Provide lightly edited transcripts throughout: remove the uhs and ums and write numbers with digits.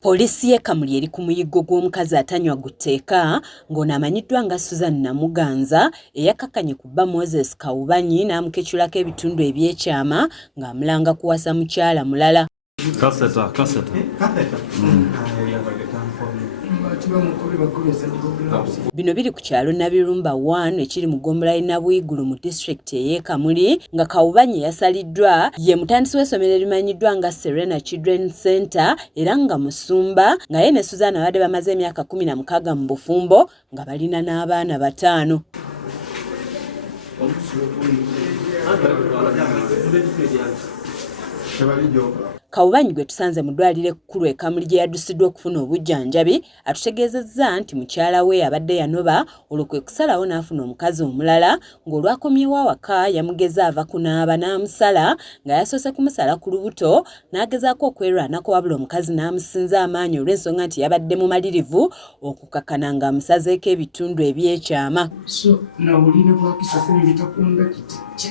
Polisi y'e Kamuli eri ku muyiggo gw'omukazi atanywa gutteeka ng'ono amanyiddwa nga Susan Namuganza eyakkakkanye ku bba Moses Kawubanyi n'amukecculako ebitundu eby'ekyama ng'amulanga kuwasa mukyala mulala. Kaseta. Bino biri ku kyalo Nabirumba 1 ekiri mu Ggombolola y'e Nabwigulu mu disitulikiti ey'e Kamuli nga Kawubanyi yasaliddwa ye mutandisi w'essomero erimanyiddwa nga Serena Children Center era nga musumba nga ye ne Susan abadde bamaze emyaka 16 mu bufumbo nga balina n'abaana 5. Kawubanyi gwe tusanze mu ddwaliro ekkulu e Kamuli gye yaddusiddwa okufuna obujjanjabi atutegeezezza nti mukyala we abadde yanoba olwo kwe kusalawo n'afuna omukazi omulala ng'olwakomyewo awaka yamugeza ava kunaaba n'amusala nga yasoose kumusala ku lubuto n'agezaako okwerwanako wabula omukazi n'amusinza amaanyi olw'ensonga nti yabadde mumalirivu okukakkana ng'amusazeeko ebitundu eby'ekyama. nawulire bwakisa kumbitakunga kitecce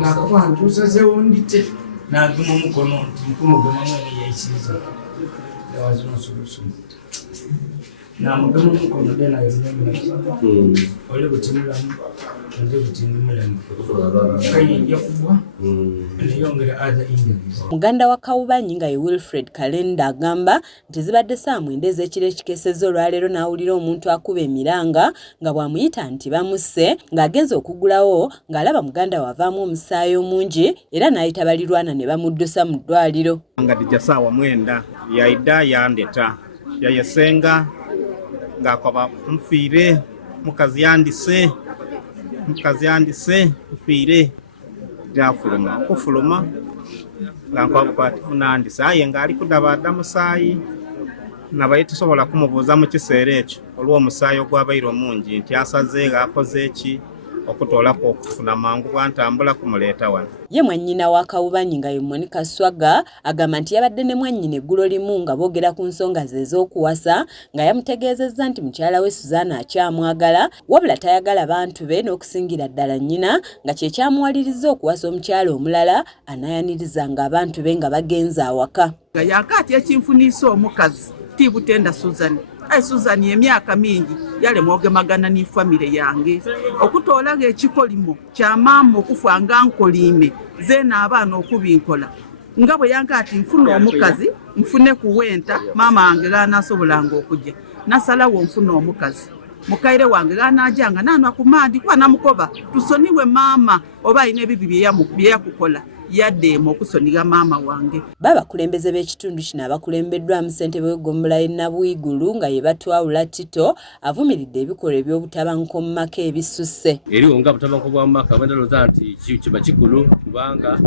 nakuba ntusazeewo ndite n'aguma omukono nti mukono gwe mamwene yayisiriza yawazinosulusumu n'amugama omukono de nayo nemulamu ole butimulamu nze butimulamu kayinja kugwa neyongera other injuries. Muganda wa Kawubanyi nga ye Wilfred Kalenda agamba nti zibadde saa 9 ez'ekiro ekikeesezza olwaleero n'awulira omuntu akuba emiranga nga bw'amuyita nti bamusse ng'agenze okugulawo ng'alaba muganda wavaamu omusaayi omungi era n'ayita balirwana ne bamuddusa mu ddwaliro. Nga dijja saawa 9 yaidda yandeta yayesenga ng'akoba nfiire mukazi yandise nfiire gyafuluma okufuluma nga nkwabukwatifu nandise aye ng'ali kudabaada musaayi nabaye tusobola kumubuuza mu kiseera ekyo olw'omusaayi ogwabaire omungi nti asaze akoze eki okutoolako okufuna mangu bwantambula kumuleeta wano. Ye mwannyina wa Kawubanyi nga ye Monica Swaga agamba nti yabadde ne mwannyina eggulo limu nga boogera ku nsonga ze ez'okuwasa nga yamutegeezezza nti mukyala we Suzana akyamwagala wabula tayagala bantu be n'okusingira ddala nnyina nga kye kyamuwalirizza okuwasa omukyala omulala anayaniriza ng'abantu be nga bagenze awaka. Yakaati ekinfuniisa omukazi tibutenda Susan. Susan emyaka mingi yalemwa ogemagana n'ifamire yange okutoolaga ekikolimo kya maama okufa nga nkoliime zeena abaana okubinkola nga bwe yankaati nfuna omukazi nfune kuwenta maama wange gaanaasobolanga okujja nasalawo nfuna omukazi mukaire wange gaanaajanga naanwa ku maadi kuba namukoba tusoniwe maama oba alina ebibi bye yakukola yaddeemu okusoniga maama wange. Babakulembeze b'ekitundu kino abakulembeddwamu ssentebe w'eggombolola y'e Nabwigulu nga ye Batwawula Tito avumiridde ebikolwa eby'obutabanguko mu maka ebisusse. Eriwo nga butabanguko bwa maka bwendalooza nti kiba kikulu kubanga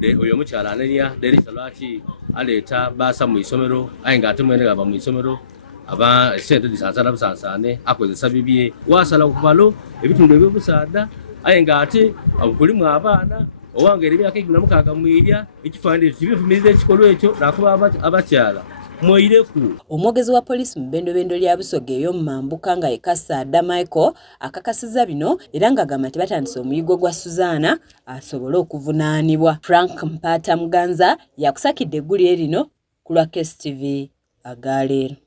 oyo omukyala anenya derisa lwaki aleeta baasa mu isomero aye ng'ate mwene gaba mu isomero aba sente zisansana busansane akozesa bibye wasala ku balo ebitundu eby'obusaada aye ng'ate kulimu abaana owangera emyaka 16 mwirya ekifaananyi kibivumirira ekikolwa ekyo nakuba abakyala mwoyireku. Omwogezi wa poliisi mu bbendobendo lya Busoga ey'omu Mambuka nga ye Kasaada Michael akakasizza bino era ng'agamba nti batandise omuyiggo gwa Suzaana asobole okuvunaanibwa. Frank Mpaata Muganza yakusakidde eggulire lino ku lwa KSTV agaaleero.